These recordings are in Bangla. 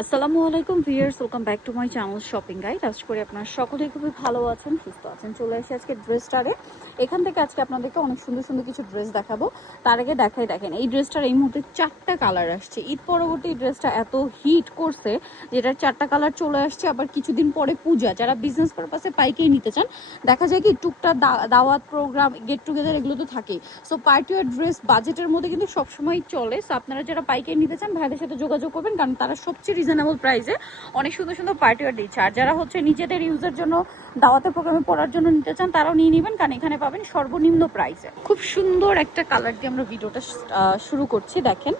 আসসালামু আলাইকুম viewers, welcome back to my channel shopping guide. আশা করি আপনারা সকলেই খুবই ভালো আছেন, সুস্থ আছেন। চলে এসে আজকে ড্রেস স্টারে। এখান থেকে আজকে আপনাদেরকে অনেক সুন্দর সুন্দর কিছু ড্রেস দেখাবো। তার আগে দেখেন এই ড্রেসটার এই মুহূর্তে 4টা কালার আসছে। ঈদ পরবর্তী ড্রেসটা এত হিট করছে যেটার 4টা কালার চলে আসছে। আবার কিছুদিন পরে পূজা, যারা বিজনেস পারপাসে পাইকেই নিতে চান, দেখা যায় কি টুকটাক দাওয়াত প্রোগ্রাম, গেট টুগেদার এগুলো তো থাকেই। সো পার্টি ওয়ার ড্রেস বাজেটের মধ্যে কিন্তু সবসময় চলে। সো আপনারা যারা পাইকারি নিতে চান ভাইদের সাথে যোগাযোগ করবেন, কারণ তারা সবচেয়ে রিজনেবল প্রাইসে অনেক সুন্দর সুন্দর পার্টি ওয়ার দিচ্ছে। আর যারা হচ্ছে নিজেদের ইউজের জন্য দাওয়াতের প্রোগ্রামে পড়ার জন্য নিতে চান, তারাও নিয়ে নেবেন, কারণ এখানে পাবেন সর্বনিম্ন প্রাইসে। খুব সুন্দর একটা কালার দিয়ে আমরা ভিডিওটা শুরু করছি। দেখেন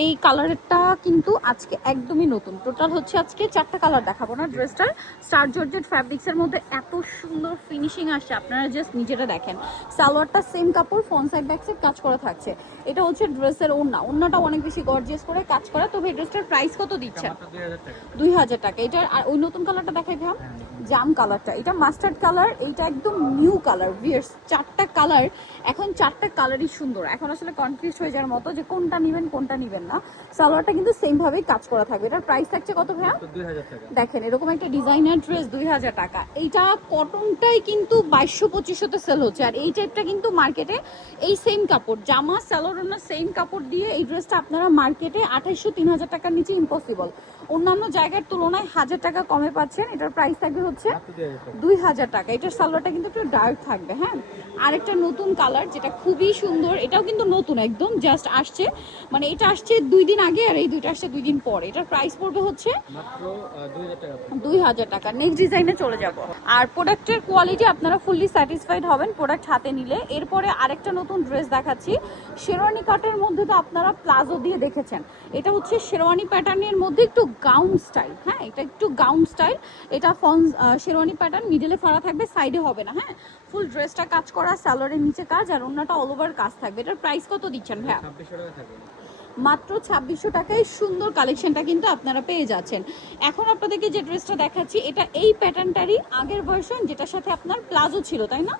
এই কালারটা কিন্তু আজকে একদমই নতুন। টোটাল হচ্ছে আজকে 4টা কালার দেখাবো না ড্রেসটার। স্টার জর্জেট ফ্যাব্রিক্সের মধ্যে এত সুন্দর ফিনিশিং আসছে, আপনারা জাস্ট নিজেরা দেখেন। সালোয়ারটা সেম কাপড়, ফ্রন্ট সাইড ব্যাক সাইড কাজ করা থাকছে। এটা হচ্ছে ড্রেসের ওড়নাটা অনেক বেশি গর্জিয়াস করে কাজ করা। তবে এই ড্রেসটার প্রাইস কত দিচ্ছেন? 2000 টাকা। এটার আর ওই নতুন কালারটা দেখাই ভাই, জাম কালারটা। এটা মাস্টার্ড কালার, এইটা একদম নিউ কালার। ভিয়ার্স 4টা কালার, এখন 4টা কালারই সুন্দর। এখন আসলে কনফিউজ হয়ে যাওয়ার মতো যে কোনটা নেবেন কোনটা নেবেন না। সালোয়ারটা কিন্তু সেম ভাবেই কাজ করা থাকবে। এটার প্রাইস থাকছে কত ভাইয়া? 2000 টাকা। দেখেন এরকম একটা ডিজাইনার ড্রেস 2000 টাকা। এইটা কটনটাই কিন্তু 2200-2500 সেল হচ্ছে। আর এই টাইপটা কিন্তু মার্কেটে এই সেম কাপড়, জামা সালোয়ার সেম কাপড় দিয়ে এই ড্রেসটা আপনারা মার্কেটে 2800-3000 টাকার নিচে ইম্পসিবল। অন্যান্য জায়গার তুলনায় 1000 টাকা কমে পাচ্ছেন। এটার প্রাইস থাকবে হচ্ছে 2000 টাকা। এটার সালোয়ারটা কিন্তু একটু ডার্ক থাকবে। হ্যাঁ, আরেকটা নতুন কালার যেটা খুবই সুন্দর, এটাও কিন্তু নতুন, একদম জাস্ট আসছে। মানে এটা আসছে 2 দিন আগে, আর এই দুইটা আসছে 2 দিন পরে। এটার প্রাইস পড়বে হচ্ছে মাত্র 2000 টাকা। 2000 টাকা। নেক্সট ডিজাইনে চলে যাব। আর প্রোডাক্টের কোয়ালিটি আপনারা ফুললি স্যাটিসফাইড হবেন প্রোডাক্ট হাতে নিলে। এরপরে আরেকটা নতুন ড্রেস দেখাচ্ছি। শেরওয়ানি কাটের মধ্যে তো আপনারা প্লাজো দিয়ে দেখেছেন। এটা হচ্ছে শেরওয়ানি প্যাটার্নের মধ্যে একটু গাউন স্টাইল। হ্যাঁ, এটা একটু গাউন স্টাইল। এটা শেরওয়ানি প্যাটার্ন, মিডলে ফাড়া থাকবে, সাইডে হবে না। হ্যাঁ, ফুল ড্রেসটা কাজ করা, সালোয়ারের নিচে কাজ, আর অন্যটা অল ওভার কাজ থাকবে। এটার প্রাইস কত দিচ্ছেন ভাইয়া? 2600 টাকা থাকবে। মাত্র 2600 টাকায় সুন্দর কালেকশনটা কিন্তু আপনারা পেয়ে যাচ্ছেন। এখন আপনাদেরকে যে ড্রেসটা দেখাচ্ছি, এটা এই প্যাটার্নটারই আগের ভার্সন, যেটার সাথে আপনার প্লাজো ছিল, তাই না?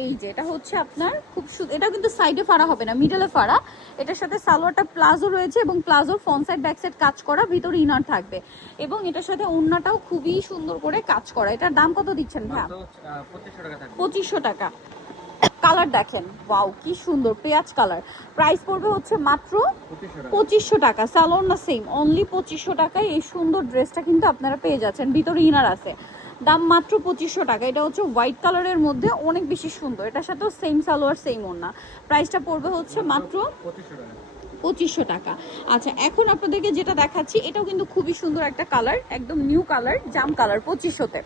এই যে এটা হচ্ছে আপনার খুব এটা কিন্তু সাইডে ফাড়া হবে না, মিডলে ফাড়া। এটার সাথে সালোয়ারটা প্লাজো রয়েছে এবং প্লাজোর ফ্রন্ট সাইড ব্যাক সাইড কাজ করা, ভিতরে ইনার থাকবে। এবং এটার সাথে ওড়নাটাও খুবই সুন্দর করে কাজ করা। এটার দাম কত দিচ্ছেন ভাই? 2500 টাকা থাকবে। 2500 টাকা। কালার দেখেন, ওয়াও কি সুন্দর পেঁয়াজ কালার। প্রাইস পড়বে হচ্ছে মাত্র 2500 টাকা। সালোয়ার না সেম, অনলি 2500 টাকায় এই সুন্দর ড্রেসটা কিন্তু আপনারা পেয়ে যাচ্ছেন। ভিতরে ইনার আছে, দাম মাত্র 2500 টাকা। এটা হচ্ছে হোয়াইট কালারের মধ্যে, অনেক বেশি সুন্দর। এটার সাথেও সেম সালোয়ার সেম ওড়না। প্রাইসটা পড়বে হচ্ছে মাত্র 2500 টাকা। 2500 টাকা। আচ্ছা, এখন আপনাদেরকে যেটা দেখাচ্ছি এটাও কিন্তু খুবই সুন্দর একটা কালার, একদম নিউ কালার, জাম কালার, 2500-তে।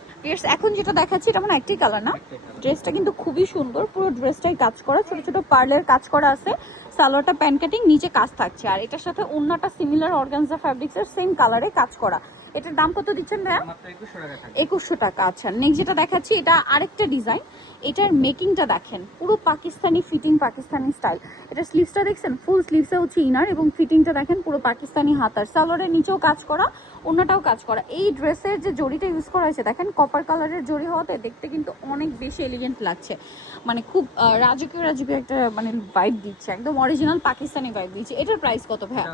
এখন যেটা দেখাচ্ছি এটা মানে একটি কালার না। ড্রেসটা কিন্তু খুবই সুন্দর, পুরো ড্রেসটাই কাজ করা, ছোট ছোট পার্লের কাজ করা আছে। সালোয়ারটা প্যান্ট কাটিং, নিচে কাজ থাকছে। আর এটার সাথে ওড়নাটা সিমিলার অর্গানজা ফ্যাব্রিক্সের সেম কালারে কাজ করা। এটার দাম কত দিচ্ছেন ভাইয়া? মাত্র 2100 টাকা থাকবে। 2100 টাকা। আচ্ছা, নেক্সট যেটা দেখাচ্ছি এটা আরেকটা ডিজাইন। এটার মেকিংটা দেখেন, পুরো পাকিস্তানি ফিটিং, পাকিস্তানি স্টাইল। এটা স্লিভসটা দেখছেন, ফুল স্লিভসে হচ্ছে ইনার, এবং ফিটিংটা দেখেন পুরো পাকিস্তানি হাতার। সালোয়ারের নিচেও কাজ করা, অন্যটাও কাজ করা। এই ড্রেসের যে জড়িটা ইউজ করা হয়েছে দেখেন, কপার কালারের জড়ি হওয়াতে দেখতে কিন্তু অনেক বেশি এলিগেন্ট লাগছে। মানে খুব রাজকীয় রাজকীয় একটা মানে ভাইব দিচ্ছে, একদম অরিজিনাল পাকিস্তানি ভাইব দিচ্ছে। এটার প্রাইস কত ভাইয়া?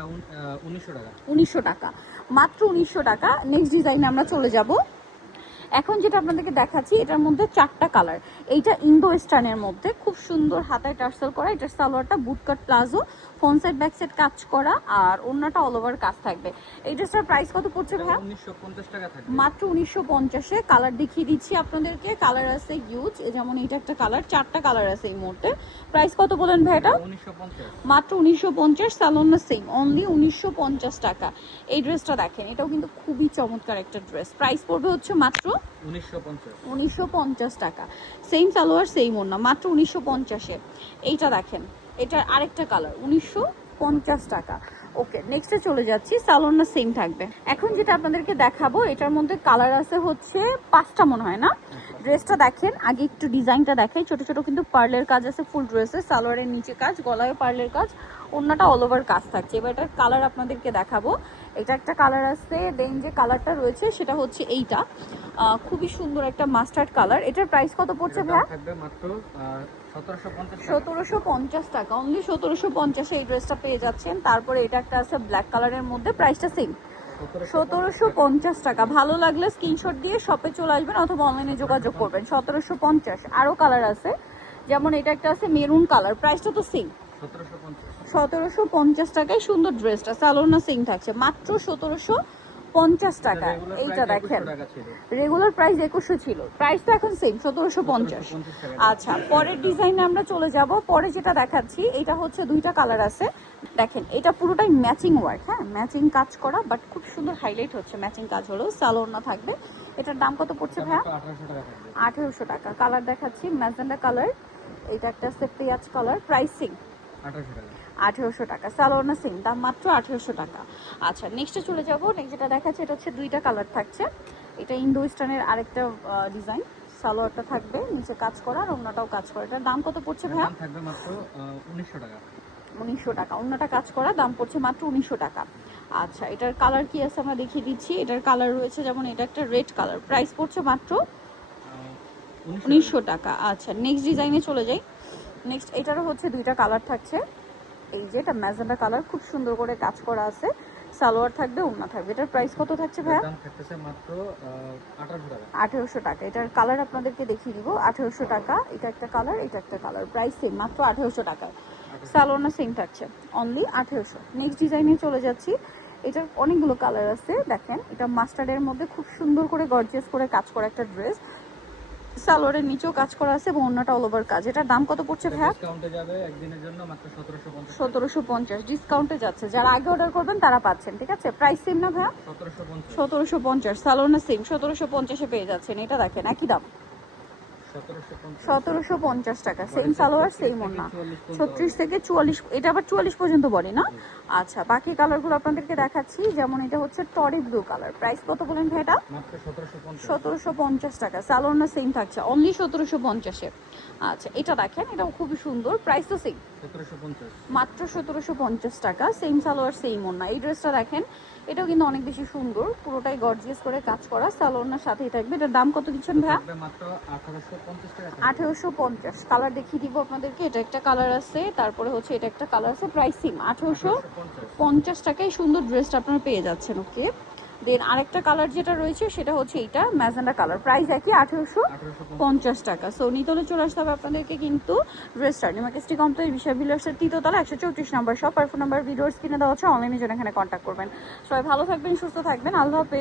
1900 টাকা। 1900 টাকা, মাত্র 1900 টাকা। নেক্সট ডিজাইনে আমরা চলে যাব। এখন যেটা আপনাদেরকে দেখাচ্ছি এটার মধ্যে 4টা কালার। এইটা ইন্দো ওয়েস্টার্নের মধ্যে খুব সুন্দর হাতায় টার্সেল করা। এটার সালোয়ারটা bootcut palazzo, front side back side কাজ করা, আর অন্যটা অল ওভার কাজ থাকবে। এই ড্রেসটার প্রাইস কত পড়ছে ভাইয়া? 1950 টাকা থাকবে। মাত্র 1950-এ। কালার দেখিয়ে দিচ্ছি আপনাদেরকে, কালার আছে হিউজ। যেমন এইটা একটা কালার, 4টা কালার আছে এই মুহূর্তে। প্রাইস কত বলেন ভাই এটা? 1950। মাত্র 1950। সালোন না সেম, অনলি 1950 টাকা। এই ড্রেসটা দেখেন, এটাও কিন্তু খুবই চমৎকার একটা ড্রেস। প্রাইস পড়বে হচ্ছে মাত্র 1950 টাকা। সেম সালোয়ার সেম ওড়না, মাত্র 1950-এ। এইটা দেখেন, এটার আরেকটা কালার, 1950 টাকা। ওকে, নেক্সটে চলে যাচ্ছি। সালোয়ার সেম থাকবে। এখন যেটা আপনাদেরকে দেখাবো এটার মধ্যে কালার আছে হচ্ছে 5টা মনে হয় না। ড্রেসটা দেখেন, আগে একটু ডিজাইনটা দেখাই। ছোট ছোট কিন্তু পার্লের কাজ আছে ফুল ড্রেসে, সালোয়ারের নিচে কাজ, গলায় পার্লের কাজ, অন্যটা অল ওভার কাজ থাকছে। এবার এটার কালার আপনাদেরকে দেখাবো। এটা একটা কালার আছে, দেন যে কালারটা রয়েছে সেটা হচ্ছে এইটা, খুবই সুন্দর একটা মাস্টার্ড কালার। এটার প্রাইস কত পড়ছে ভাইয়া? থাকবে মাত্র 1750 টাকা। 1750 টাকা, অনলি 1750-এ এই ড্রেসটা পেয়ে যাচ্ছেন। তারপরে এটা একটা আছে ব্ল্যাক কালারের মধ্যে, প্রাইসটা সেম 1750 টাকা। ভালো লাগলে স্ক্রিনশট দিয়ে শপে চলে আসবেন অথবা অনলাইনে যোগাযোগ করবেন। 1750। আরো কালার আছে, যেমন এটা একটা আছে মেরুন কালার, প্রাইসটা তো সেম। 1750 টাকায় সুন্দর ড্রেসটা সালোনা সিং থাকছে মাত্র 1750 টাকা। এইটা দেখেন, রেগুলার প্রাইস 2100 ছিল, প্রাইস তো এখন সেম 1750। আচ্ছা, পরের ডিজাইনে আমরা চলে যাব। পরে যেটা দেখাচ্ছি এটা হচ্ছে দুইটা কালার আছে। দেখেন এটা পুরোটাই ম্যাচিং ওয়ার্ক, হ্যাঁ ম্যাচিং কাজ করা, বাট খুব সুন্দর হাইলাইট হচ্ছে ম্যাচিং কাজ হলো। সালোনা থাকবে। এটার দাম কত পড়ছে ভাইয়া? 1800 টাকা। কালার দেখাচ্ছি ম্যাজেন্ডা কালার, এটা একটা আছে পেঁয়াজ কালার, প্রাইসিং 1800 টাকা। সালোনা সিং দাম মাত্র 1800 টাকা। আচ্ছা, নেক্সটে চলে যাব। নেক্সট যেটা দেখাচ্ছে এটা হচ্ছে দুইটা কালার থাকছে। এটা ইন্দো ইস্টার্নের আরেকটা ডিজাইন। সালোয়ারটা থাকবে নিচে কাজ করা আর অন্যটাও কাজ করা। এটার দাম কত পড়ছে ভাইয়া? দাম থাকবে মাত্র 1900 টাকা। 1900 টাকা। অন্যটা কাজ করা, দাম পড়ছে মাত্র 1900 টাকা। আচ্ছা, এটার কালার কি আছে আমরা দেখিয়ে দিচ্ছি। এটার কালার রয়েছে যেমন এটা একটা রেড কালার, প্রাইস পড়ছে মাত্র 1900 টাকা। আচ্ছা, নেক্সট ডিজাইনে চলে যাই। নেক্সট এটারও হচ্ছে দুইটা কালার থাকছে। এই যে এটা ম্যাজেন্ডা কালার, খুব সুন্দর করে কাজ করা আছে। সালোয়ার থাকবে, ওড়না থাকবে। এটার প্রাইস কত থাকছে ভাইয়া? দাম থাকতেছে মাত্র 1800 টাকা। 1800 টাকা। এটার কালার আপনাদেরকে দেখিয়ে দিব। 1800 টাকা। এটা একটা কালার, এটা একটা কালার, প্রাইস সেম মাত্র 1800 টাকা। সালোয়ার সেম থাকছে, অনলি 1800। নেক্সট ডিজাইনে চলে যাচ্ছি। এটার অনেকগুলো কালার আছে। দেখেন এটা মাস্টার্ডের মধ্যে খুব সুন্দর করে গর্জিয়াস করে কাজ করা একটা ড্রেস। সালোয়ারের নিচেও কাজ করা আছে এবং অন্যটা অল ওভার কাজ। এটার দাম কত পড়ছে ভাইয়া? ডিসকাউন্টে যাবে একদিনের জন্য মাত্র 1750। 1750 ডিসকাউন্টে যাচ্ছে। যারা আগে অর্ডার করবেন তারা পাচ্ছেন, ঠিক আছে? প্রাইস সেম না ভাইয়া? 1750। 1750 সালোনা সেম 1750 এ পেয়ে যাচ্ছেন। এটা দেখেন একই দাম 1750 টাকা। সেম সালোয়ার সেম ওড়না। 36 থেকে 44, এটা আবার 44 পর্যন্ত বলে না? আচ্ছা, বাকি কালারগুলো আপনাদেরকে দেখাচ্ছি। যেমন এটা হচ্ছে টরি ব্লু কালার, প্রাইস কত বলেন ভাই এটা? মাত্র 1750। 1750 টাকা। সালোনা সেম থাকছে, অনলি 1750 এ। আচ্ছা, এটা দেখেন, এটাও খুবই সুন্দর, প্রাইস তো সেম 1750। মাত্র 1750 টাকা। সেম সালোয়ার সেম ওড়না। এই ড্রেসটা দেখেন, এটাও কিন্তু অনেক বেশি সুন্দর, পুরোটাই গর্জিয়াস করে কাজ করা। সালোয়ার সাথেই থাকবে। এটার দাম কত দিচ্ছেন ভাইয়া? থাকবে মাত্র 1850 টাকা। 1850। কালার দেখিয়ে দিব আপনাদেরকে। এটা একটা কালার আছে, তারপরে হচ্ছে এটা একটা কালার আছে, প্রাইস সেম 1850 টাকায় সুন্দর ড্রেসটা আপনারা পেয়ে যাচ্ছেন। ওকে, দেন আরেকটা কালার যেটা রয়েছে সেটা হচ্ছে এইটা ম্যাজেন্ডা কালার, প্রাইস একই 1850 টাকা। সো নিতলে চলে আসতে হবে আপনাদেরকে কিন্তু ড্রেসটা নিমাকেস্টি কমপ্লেক্স বিশাল বিলাসের তৃতীয়তলা 134 নম্বর শপ। আর ফোন নাম্বার ভিডিওর স্ক্রিনে দেওয়া হচ্ছে, অনলাইনে জন্য এখানে কন্ট্যাক্ট করবেন। সবাই ভালো থাকবেন, সুস্থ থাকবেন, আল্লাহ হাফেজ।